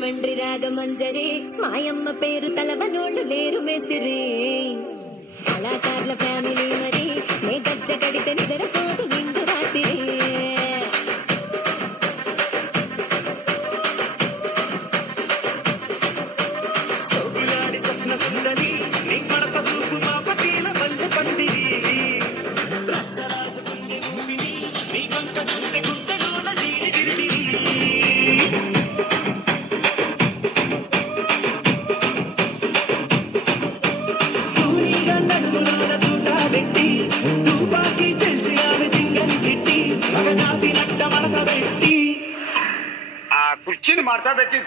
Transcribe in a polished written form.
రాజమండ్రి రాగమంజరి మాయమ్మ పేరు తలవనోళ్ళు లేరు మేస్తిరి కళాకారుల ఫ్యామిలీ మరి నే గజ్జ కడితే నిద్రపోదు నిండు రాత్రి సోగులాడి స్వప్న సుందరి నీ మడత సూపు మా పటీల బండి పందిరి రచ్చరాజుకుంది ఊపిరి నీ గంట గుండె గుండెలోన నీరి గిరిడిరి తూనీగా నడుములోన దూట పెట్టి తుపాకి పిలిచి ఆమె దింగని చిట్టి మగజాతి నట్ట మడత పెట్టి ఆ కుర్చీని మార్చబెట్టి